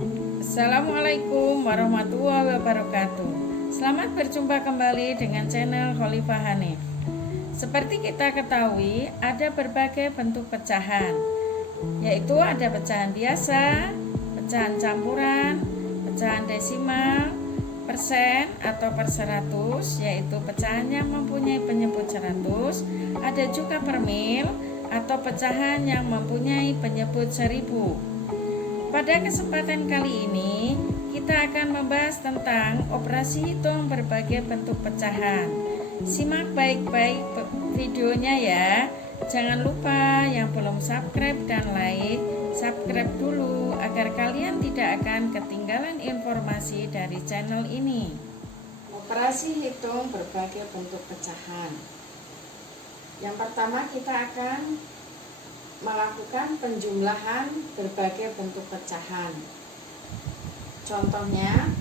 Assalamualaikum warahmatullahi wabarakatuh. Selamat berjumpa kembali dengan channel Khalifah Hanif. Seperti kita ketahui, ada berbagai bentuk pecahan, yaitu ada pecahan biasa, pecahan campuran, pecahan desimal, persen atau per 100, yaitu pecahan yang mempunyai penyebut 100. Ada juga per mil atau pecahan yang mempunyai penyebut 1000. Pada kesempatan kali ini, kita akan membahas tentang operasi hitung berbagai bentuk pecahan. Simak baik-baik videonya ya. Jangan lupa yang belum subscribe dan like, subscribe dulu agar kalian tidak akan ketinggalan informasi dari channel ini. Operasi hitung berbagai bentuk pecahan. Yang pertama kita akan melakukan penjumlahan berbagai bentuk pecahan. Contohnya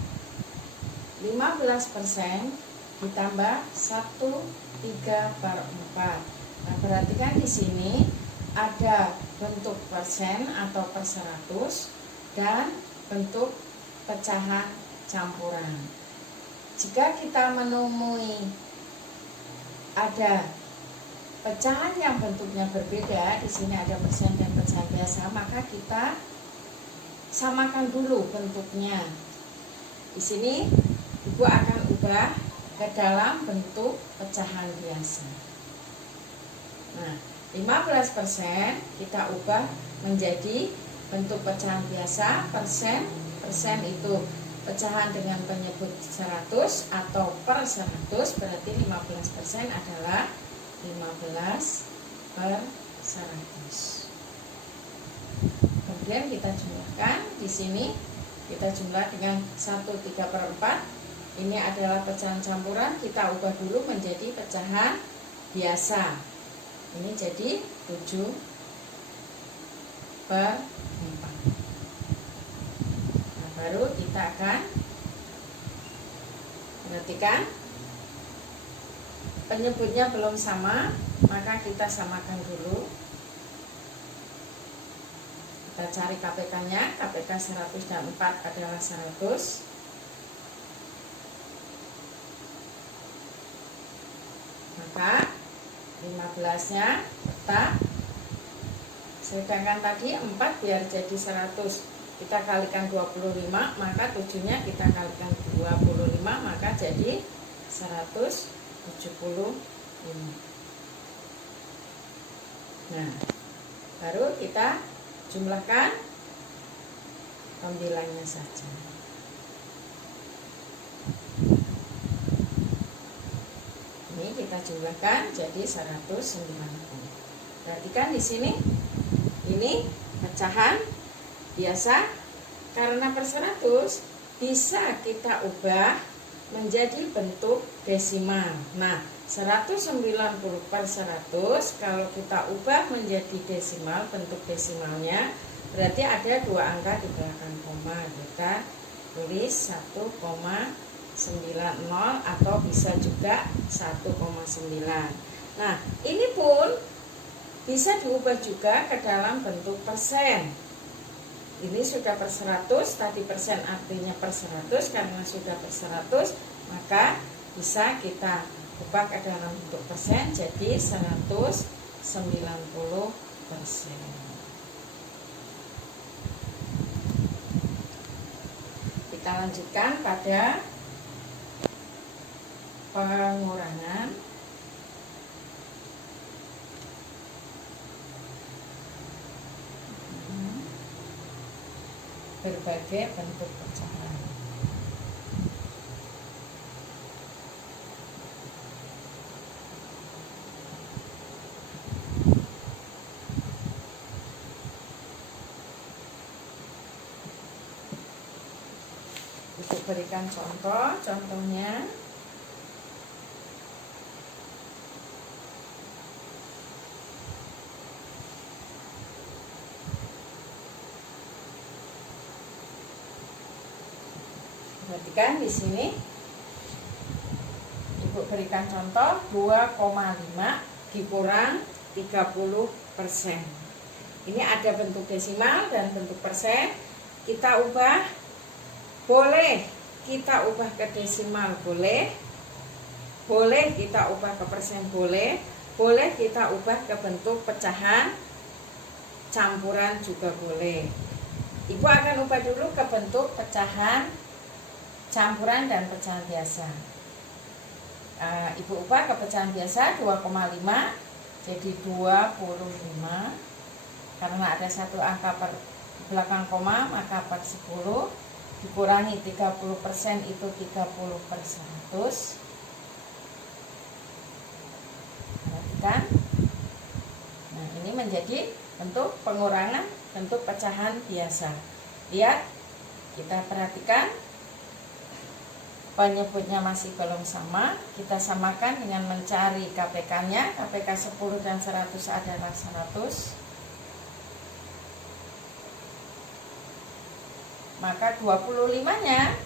15% ditambah 1/3/4. Nah, perhatikan di sini ada bentuk persen atau per 100 dan bentuk pecahan campuran. Jika kita menemui ada pecahan yang bentuknya berbeda, di sini ada persen dan pecahan biasa, maka kita samakan dulu bentuknya. Di sini Ibu akan ubah ke dalam bentuk pecahan biasa. Nah, 15% kita ubah menjadi bentuk pecahan biasa. Persen itu pecahan dengan penyebut 100 atau per 100, berarti 15% adalah 15/100. Kemudian kita jumlahkan. Di sini kita jumlah dengan 1/3/4. Ini adalah pecahan campuran, kita ubah dulu menjadi pecahan biasa. Ini jadi 7/4. Nah, baru kita akan perhatikan penyebutnya belum sama, maka kita samakan dulu. Kita cari KPK-nya, KPK 100 dan 4 adalah 100. Maka 15-nya tetap. Sedangkan tadi 4 biar jadi 100, kita kalikan 25, maka 7-nya kita kalikan 25, maka jadi 175. Nah, baru kita jumlahkan pembilangnya saja. Ini kita jumlahkan jadi 190. Perhatikan di sini, ini pecahan biasa, karena per 100 bisa kita ubah menjadi bentuk desimal. Nah, 190/100 kalau kita ubah menjadi desimal, bentuk desimalnya berarti ada 2 angka di belakang koma. Kita tulis 1,90 atau bisa juga 1,9. Nah, ini pun bisa diubah juga ke dalam bentuk persen. Ini sudah per 100, tadi persen artinya per 100, karena sudah per 100 maka bisa kita ubah ke dalam bentuk persen jadi 190%. Kita lanjutkan pada pengurangan. Berbagai bentuk pecahan. Untuk berikan contohnya perhatikan di sini Ibu berikan contoh 2,5 dikurang 30%. Ini ada bentuk desimal dan bentuk persen. kita ubah, boleh kita ubah ke desimal, boleh kita ubah ke persen, boleh kita ubah ke bentuk pecahan campuran juga boleh. Ibu akan ubah dulu ke bentuk pecahan campuran dan pecahan biasa. Ibu ubah ke pecahan biasa 2,5 jadi 25. Karena ada satu angka per belakang koma, maka per 10 dikurangi 30% itu 30/100. Perhatikan. Nah, ini menjadi bentuk pengurangan bentuk pecahan biasa. Lihat, kita perhatikan penyebutnya masih belum sama. Kita samakan dengan mencari KPK-nya. KPK 10 dan 100 adalah 100. Maka 25-nya,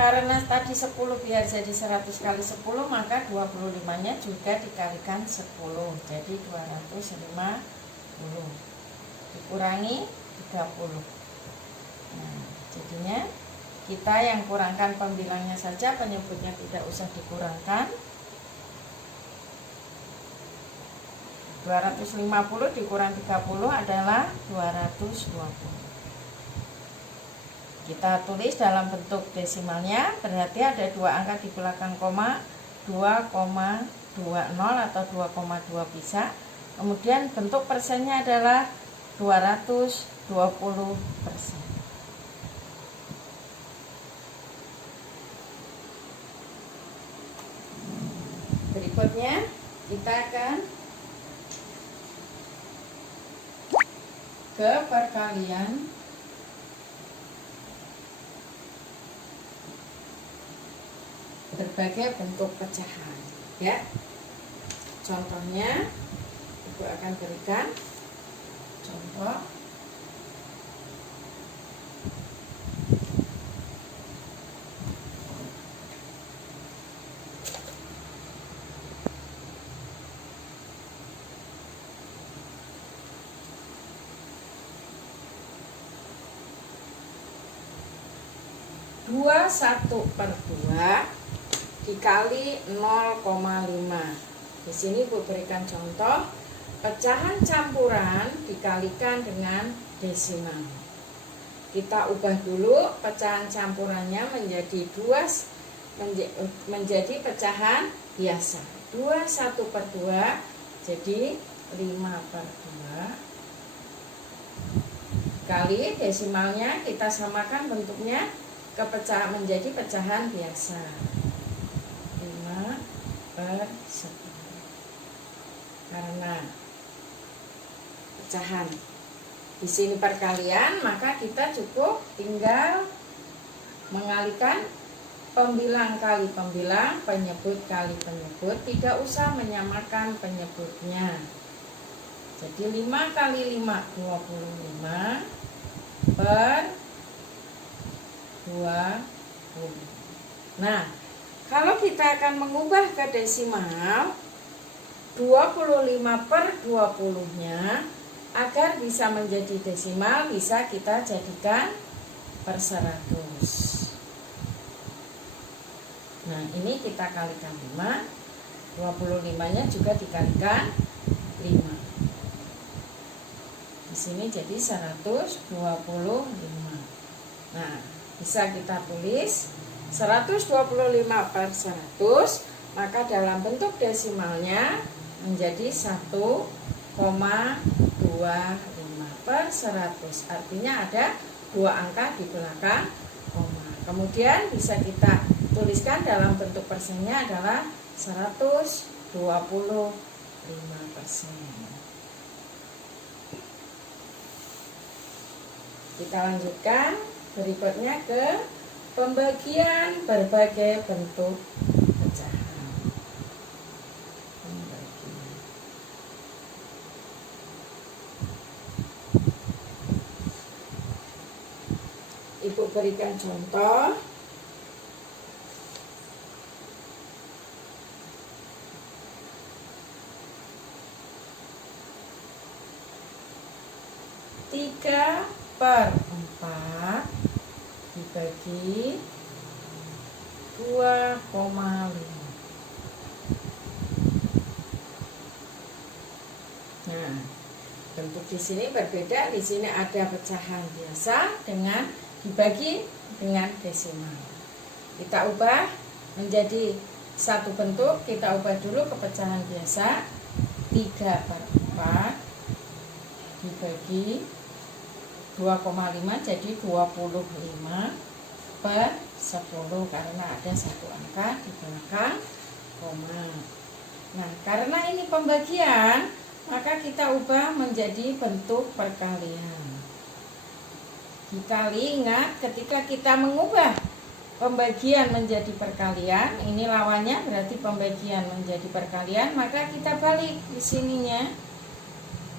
karena tadi 10 biar jadi 100 kali 10, maka 25-nya juga dikalikan 10. Jadi 250 dikurangi 30. Nah, jadinya kita yang kurangkan pembilangnya saja, penyebutnya tidak usah dikurangkan. 250 dikurang 30 adalah 220. Kita tulis dalam bentuk desimalnya, berarti ada dua angka di belakang koma, 2,20 atau 2,2 bisa. Kemudian bentuk persennya adalah 220%. Berikutnya kita akan ke perkalian berbagai bentuk pecahan, ya. Contohnya Ibu akan berikan contoh. Dua 1/2 dikali 0,5. Di sini Ibu berikan contoh pecahan campuran dikalikan dengan desimal. Kita ubah dulu pecahan campurannya menjadi menjadi pecahan biasa. 2 1/2 jadi 5/2 kali desimalnya kita samakan bentuknya ke pecahan menjadi pecahan biasa. 5/10. Karena pecahan di sini perkalian, maka kita cukup tinggal mengalihkan pembilang kali pembilang, penyebut kali penyebut, tidak usah menyamakan penyebutnya. Jadi 5 kali 5 25 per 20. Nah, kalau kita akan mengubah ke desimal, 25/20-nya agar bisa menjadi desimal bisa kita jadikan per 100. Nah, ini kita kalikan 5, 25-nya juga dikalikan 5. Di sini jadi 125. Nah, bisa kita tulis 125 per 100, maka dalam bentuk desimalnya menjadi 1,25 per 100. Artinya ada dua angka di belakang koma. Kemudian bisa kita tuliskan dalam bentuk persennya adalah 125%. Kita lanjutkan berikutnya ke pembagian berbagai bentuk pecahan. Ibu berikan contoh. Tiga per 4 dibagi 2,5. Nah, bentuk di sini berbeda. Di sini ada pecahan biasa dengan dibagi dengan desimal. Kita ubah menjadi satu bentuk. Kita ubah dulu ke pecahan biasa. 3/4 dibagi 2,5 jadi 25/10 karena ada satu angka di belakang koma. Nah, karena ini pembagian, maka kita ubah menjadi bentuk perkalian. Dikali, ingat ketika kita mengubah pembagian menjadi perkalian, ini lawannya berarti pembagian menjadi perkalian, maka kita balik di sininya.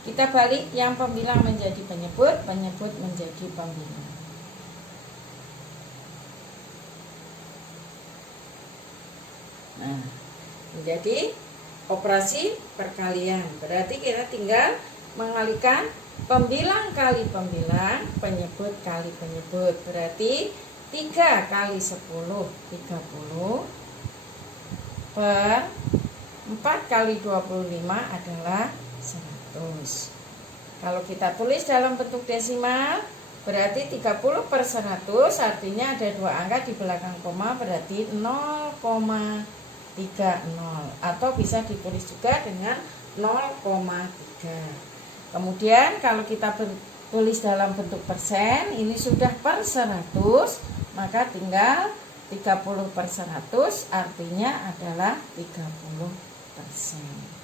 Kita balik yang pembilang menjadi penyebut, penyebut menjadi pembilang. Nah, menjadi operasi perkalian. Berarti kita tinggal mengalihkan pembilang kali pembilang, penyebut kali penyebut. Berarti 3 kali 10 30 per 4 kali 25 adalah 100. Kalau kita tulis dalam bentuk desimal, berarti 30/100, artinya ada dua angka di belakang koma, berarti 0,30, atau bisa ditulis juga dengan 0,3. Kemudian kalau kita tulis dalam bentuk persen, ini sudah per 100, maka tinggal 30/100, artinya adalah 30%.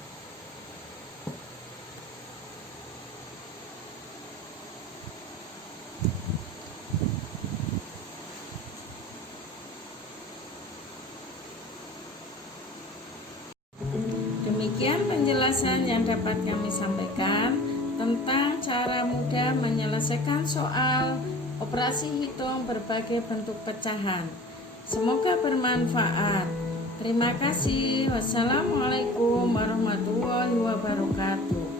Demikian penjelasan yang dapat kami sampaikan tentang cara mudah menyelesaikan soal operasi hitung berbagai bentuk pecahan. Semoga bermanfaat. Terima kasih. Wassalamualaikum warahmatullahi wabarakatuh.